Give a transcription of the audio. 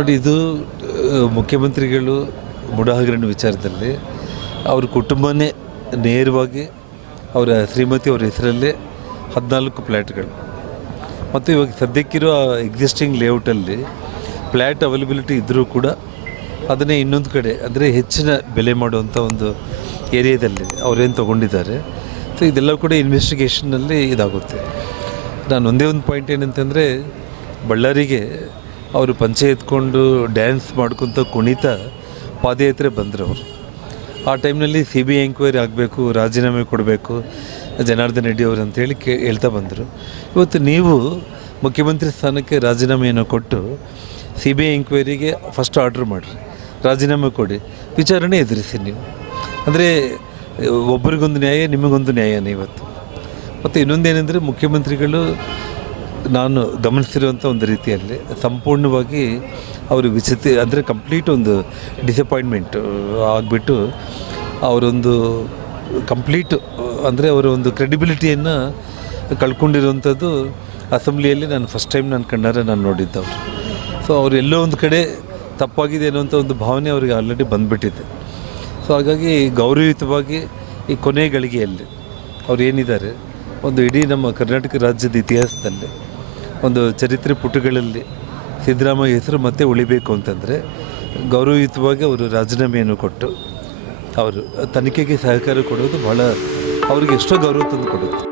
ನೋಡಿ ಇದು ಮುಖ್ಯಮಂತ್ರಿಗಳು ಮೂಡಹಗರಣ ವಿಚಾರದಲ್ಲಿ ಅವ್ರ ಕುಟುಂಬನೇ ನೇರವಾಗಿ ಅವರ ಶ್ರೀಮತಿ ಅವರ ಹೆಸರಲ್ಲೇ ಹದಿನಾಲ್ಕು ಫ್ಲ್ಯಾಟ್ಗಳು. ಮತ್ತು ಇವಾಗ ಸದ್ಯಕ್ಕಿರೋ ಎಕ್ಸಿಸ್ಟಿಂಗ್ ಲೇಔಟಲ್ಲಿ ಫ್ಲ್ಯಾಟ್ ಅವೈಲಬಿಲಿಟಿ ಇದ್ದರೂ ಕೂಡ ಅದನ್ನೇ ಇನ್ನೊಂದು ಕಡೆ, ಅಂದರೆ ಹೆಚ್ಚಿನ ಬೆಲೆ ಮಾಡುವಂಥ ಒಂದು ಏರಿಯಾದಲ್ಲಿ ಅವರೇನು ತೊಗೊಂಡಿದ್ದಾರೆ. ಸೊ ಇದೆಲ್ಲ ಕೂಡ ಇನ್ವೆಸ್ಟಿಗೇಷನ್ನಲ್ಲಿ ಇದಾಗುತ್ತೆ. ನಾನು ಒಂದೇ ಒಂದು ಪಾಯಿಂಟ್ ಏನಂತಂದರೆ, ಬಳ್ಳಾರಿಗೆ ಅವರು ಪಂಚೆ ಎತ್ಕೊಂಡು ಡ್ಯಾನ್ಸ್ ಮಾಡ್ಕೊತ ಕುಣಿತ ಪಾದಯಾತ್ರೆ ಬಂದರು ಅವರು. ಆ ಟೈಮ್ನಲ್ಲಿ ಸಿ ಬಿ ಐ ಎಂಕ್ವೈರಿ ಆಗಬೇಕು, ರಾಜೀನಾಮೆ ಕೊಡಬೇಕು, ಜನಾರ್ದನ್ ರೆಡ್ಡಿ ಅವರು ಅಂತೇಳಿ ಕೇ ಹೇಳ್ತಾ ಬಂದರು. ಇವತ್ತು ನೀವು ಮುಖ್ಯಮಂತ್ರಿ ಸ್ಥಾನಕ್ಕೆ ರಾಜೀನಾಮೆಯನ್ನು ಕೊಟ್ಟು ಸಿ ಬಿ ಐ ಎಂಕ್ವೈರಿಗೆ ಫಸ್ಟ್ ಆರ್ಡ್ರ್ ಮಾಡಿರಿ. ರಾಜೀನಾಮೆ ಕೊಡಿ. ವಿಚಾರಣೆ ಎದುರಿಸಿ ನೀವು. ಅಂದರೆ, ಒಬ್ಬರಿಗೊಂದು ನ್ಯಾಯ, ನಿಮಗೊಂದು ನ್ಯಾಯನೇ ಇವತ್ತು. ಮತ್ತು ಇನ್ನೊಂದೇನೆಂದರೆ ಮುಖ್ಯಮಂತ್ರಿಗಳು ನಾನು ಗಮನಿಸಿರುವಂಥ ಒಂದು ರೀತಿಯಲ್ಲಿ ಸಂಪೂರ್ಣವಾಗಿ ಅವರು ವಿಚಿತ್ರ, ಅಂದರೆ ಕಂಪ್ಲೀಟ್ ಒಂದು ಡಿಸಪಾಯಿಂಟ್ಮೆಂಟ್ ಆಗಿಬಿಟ್ಟು ಅವರೊಂದು ಕಂಪ್ಲೀಟ್, ಅಂದರೆ ಅವರ ಒಂದು ಕ್ರೆಡಿಬಿಲಿಟಿಯನ್ನು ಕಳ್ಕೊಂಡಿರುವಂಥದ್ದು ಅಸೆಂಬ್ಲಿಯಲ್ಲಿ ನಾನು ಫಸ್ಟ್ ಟೈಮ್ ನಾನು ಕಣ್ಣಾರೆ ನಾನು ನೋಡಿದ್ದವರು. ಸೊ ಅವರು ಎಲ್ಲೋ ಒಂದು ಕಡೆ ತಪ್ಪಾಗಿದೆ ಅನ್ನೋಂಥ ಒಂದು ಭಾವನೆ ಅವರಿಗೆ ಆಲ್ರೆಡಿ ಬಂದುಬಿಟ್ಟಿದೆ. ಸೊ ಹಾಗಾಗಿ ಗೌರವಯುತವಾಗಿ ಈ ಕೊನೆ ಗಳಿಗೆಯಲ್ಲಿ ಅವ್ರು ಏನಿದ್ದಾರೆ, ಒಂದು ಇಡೀ ನಮ್ಮ ಕರ್ನಾಟಕ ರಾಜ್ಯದ ಇತಿಹಾಸದಲ್ಲಿ ಒಂದು ಚರಿತ್ರೆ ಪುಟಗಳಲ್ಲಿ ಸಿದ್ದರಾಮಯ್ಯ ಹೆಸರು ಮತ್ತೆ ಉಳಿಬೇಕು ಅಂತಂದರೆ ಗೌರವಯುತವಾಗಿ ಅವರು ರಾಜೀನಾಮೆಯನ್ನು ಕೊಟ್ಟು ಅವರು ತನಿಖೆಗೆ ಸಹಕಾರ ಕೊಡೋದು ಭಾಳ ಅವ್ರಿಗೆ ಎಷ್ಟೋ ಗೌರವ ತಂದು ಕೊಡುತ್ತೆ.